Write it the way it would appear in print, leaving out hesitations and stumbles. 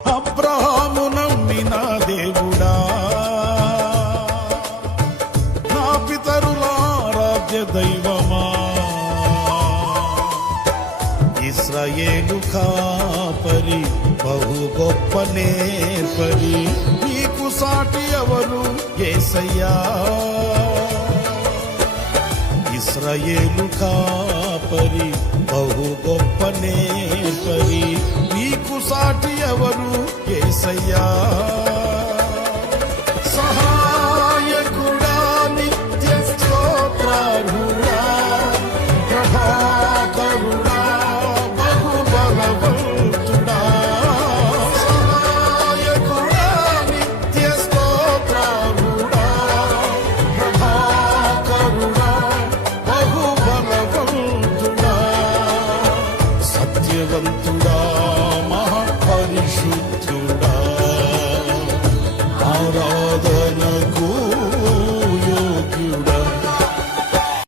అబ్రహాము నమ్మిన దేవుడా, నా పితరుల ఆరాధ్య దైవమా, ఇశ్రాయేలు కాపరి బహు గొప్ప నేర్పరి, నీకు సాటి ఎవరు యేసయ్యా. ఇశ్రాయేలు కాపరి బహు గొప్ప నేర్పరి, నీకు సాటి ఎవరు యేసయ్యా. సహాయకుడా, నిత్య స్తోత్రార్హుడా, ప్రభాకరుడా, బహు బలవంతుడా. సహాయకుడా, నిత్య స్తోత్రార్హుడా, ప్రభాకరుడా, బహు బలవంతుడా. సత్యవంతుడా, మహాపరిశుద్ధుడా,